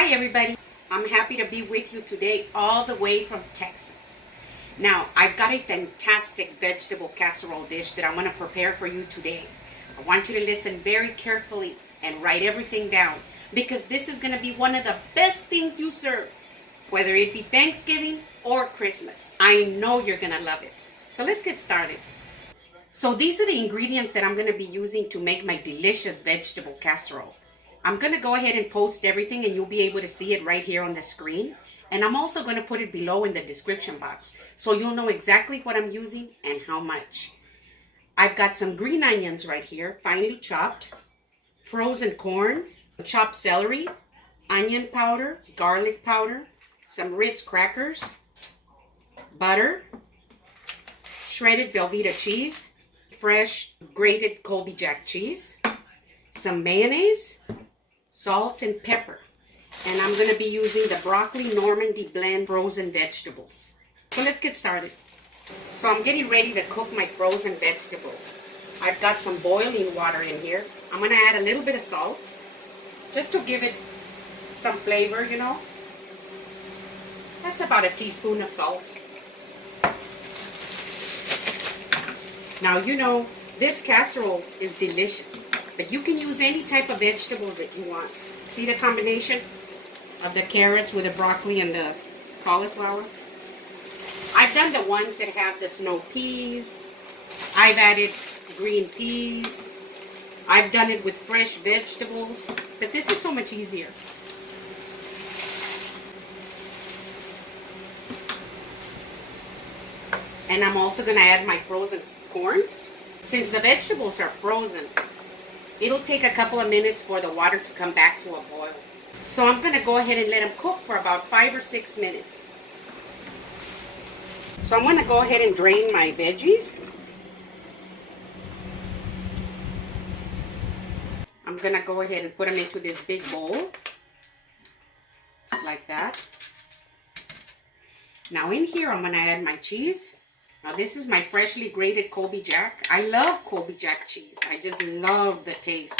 Hi everybody, I'm happy to be with you today all the way from Texas. Now, I've got a fantastic vegetable casserole dish that I'm going to prepare for you today. I want you to listen very carefully and write everything down because this is going to be one of the best things you serve, whether it be Thanksgiving or Christmas. I know you're going to love it. So let's get started. So these are the ingredients that I'm going to be using to make my delicious vegetable casserole. I'm going to go ahead and post everything and you'll be able to see it right here on the screen. And I'm also going to put it below in the description box so you'll know exactly what I'm using and how much. I've got some green onions right here, finely chopped, frozen corn, chopped celery, onion powder, garlic powder, some Ritz crackers, butter, shredded Velveeta cheese, fresh grated Colby Jack cheese, some mayonnaise, salt and pepper. And I'm going to be using the broccoli Normandy blend frozen vegetables. So let's get started. So I'm getting ready to cook my frozen vegetables. I've got some boiling water in here. I'm going to add a little bit of salt just to give it some flavor, you know. That's about a teaspoon of salt. Now, you know, this casserole is delicious, but you can use any type of vegetables that you want. See the combination of the carrots with the broccoli and the cauliflower? I've done the ones that have the snow peas. I've added green peas. I've done it with fresh vegetables, but this is so much easier. And I'm also going to add my frozen corn. Since the vegetables are frozen, it'll take a couple of minutes for the water to come back to a boil. So I'm going to go ahead and let them cook for about 5 or 6 minutes. So I'm going to go ahead and drain my veggies. I'm going to go ahead and put them into this big bowl. Just like that. Now in here I'm going to add my cheese. Now this is my freshly grated Colby Jack. I love Colby Jack cheese. I just love the taste.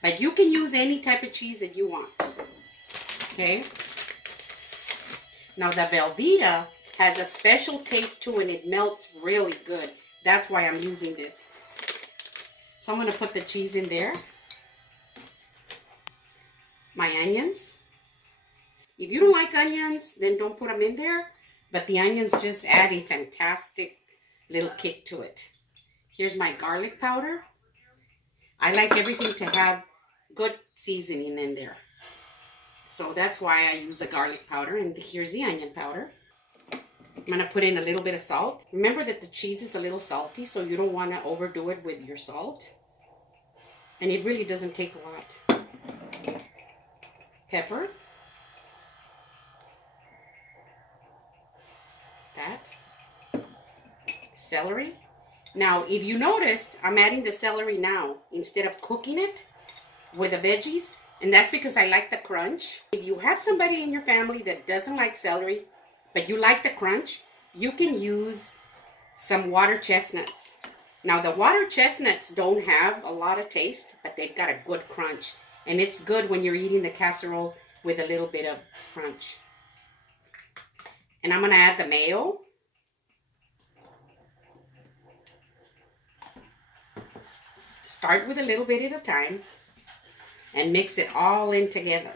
But you can use any type of cheese that you want. Okay? Now the Velveeta has a special taste to it and it melts really good. That's why I'm using this. So I'm going to put the cheese in there. My onions. If you don't like onions, then don't put them in there. But the onions just add a fantastic little kick to it. Here's my garlic powder. I like everything to have good seasoning in there. So that's why I use the garlic powder. And here's the onion powder. I'm going to put in a little bit of salt. Remember that the cheese is a little salty, so you don't want to overdo it with your salt. And it really doesn't take a lot. Pepper. That. Celery. Now, if you noticed, I'm adding the celery now instead of cooking it with the veggies. And that's because I like the crunch. If you have somebody in your family that doesn't like celery, but you like the crunch, you can use some water chestnuts. Now, the water chestnuts don't have a lot of taste, but they've got a good crunch. And it's good when you're eating the casserole with a little bit of crunch. And I'm going to add the mayo. Start with a little bit at a time and mix it all in together.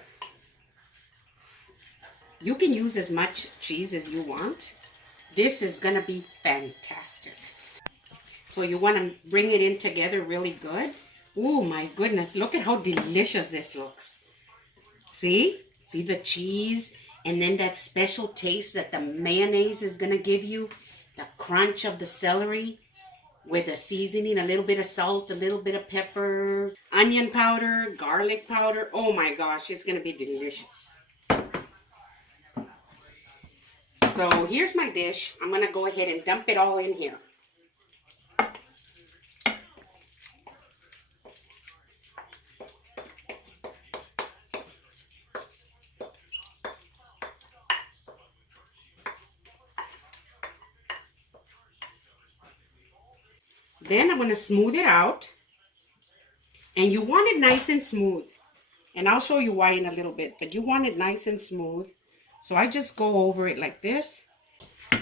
You can use as much cheese as you want. This is going to be fantastic. So you want to bring it in together really good. Oh my goodness, look at how delicious this looks. See? See the cheese? And then that special taste that the mayonnaise is going to give you. The crunch of the celery with the seasoning, a little bit of salt, a little bit of pepper, onion powder, garlic powder. Oh my gosh, it's going to be delicious. So here's my dish. I'm going to go ahead and dump it all in here. Then I'm going to smooth it out. And you want it nice and smooth. And I'll show you why in a little bit, but you want it nice and smooth. So I just go over it like this.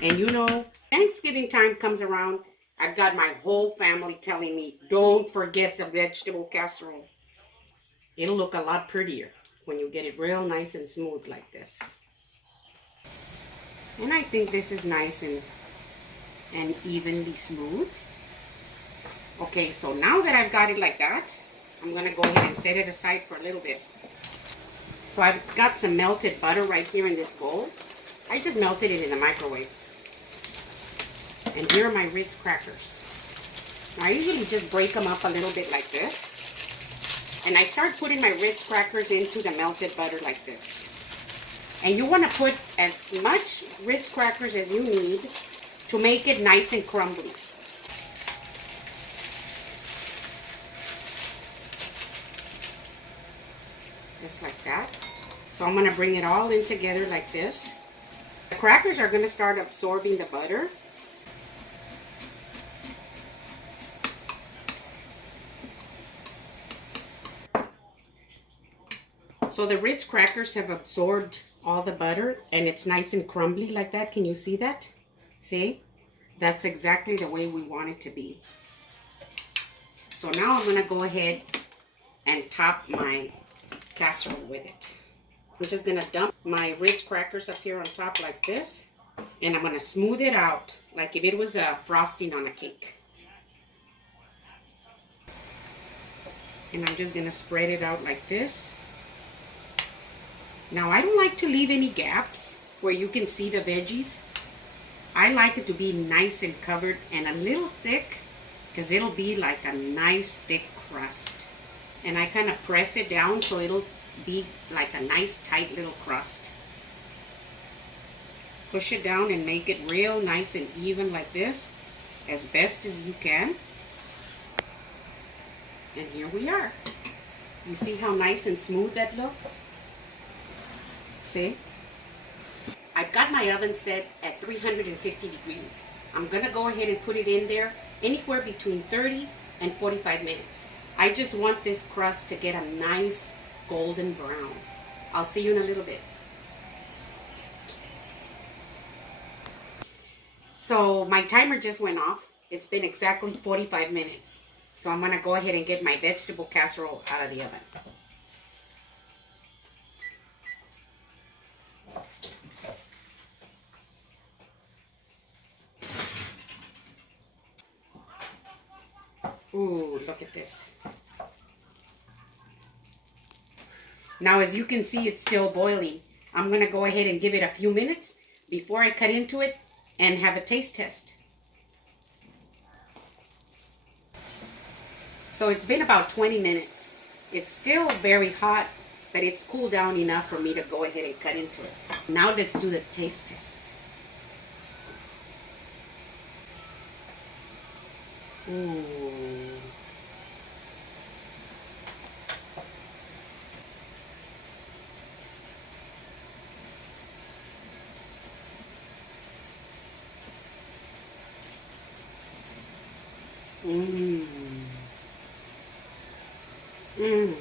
And you know, Thanksgiving time comes around, I've got my whole family telling me, don't forget the vegetable casserole. It'll look a lot prettier when you get it real nice and smooth like this. And I think this is nice and evenly smooth. Okay, so now that I've got it like that, I'm gonna go ahead and set it aside for a little bit. So I've got some melted butter right here in this bowl. I just melted it in the microwave. And here are my Ritz crackers. Now, I usually just break them up a little bit like this. And I start putting my Ritz crackers into the melted butter like this. And you want to put as much Ritz crackers as you need to make it nice and crumbly. Just like that. So I'm going to bring it all in together like this. The crackers are going to start absorbing the butter. So the Ritz crackers have absorbed all the butter and it's nice and crumbly like that. Can you see that? See? That's exactly the way we want it to be. So now I'm going to go ahead and top my casserole with it. I'm just going to dump my Ritz crackers up here on top like this. And I'm going to smooth it out like if it was a frosting on a cake. And I'm just going to spread it out like this. Now, I don't like to leave any gaps where you can see the veggies. I like it to be nice and covered and a little thick because it'll be like a nice thick crust. And I kind of press it down so it'll be like a nice tight little crust. Push it down and make it real nice and even like this as best as you can. And here we are. You see how nice and smooth that looks? See? I've got my oven set at 350 degrees. I'm gonna go ahead and put it in there anywhere between 30 and 45 minutes. I just want this crust to get a nice golden brown. I'll see you in a little bit. So my timer just went off. It's been exactly 45 minutes. So I'm gonna go ahead and get my vegetable casserole out of the oven. Ooh, look at this. Now, as you can see, it's still boiling. I'm going to go ahead and give it a few minutes before I cut into it and have a taste test. So it's been about 20 minutes. It's still very hot, but it's cooled down enough for me to go ahead and cut into it. Now let's do the taste test. Ooh. Mmm. Mmm.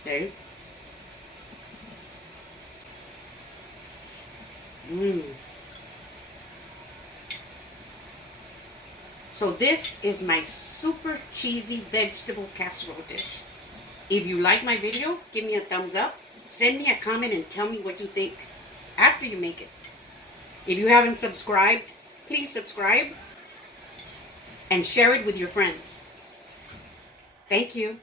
Okay. Mmm. So this is my super cheesy vegetable casserole dish. If you like my video, give me a thumbs up. Send me a comment and tell me what you think after you make it. If you haven't subscribed, please subscribe and share it with your friends. Thank you.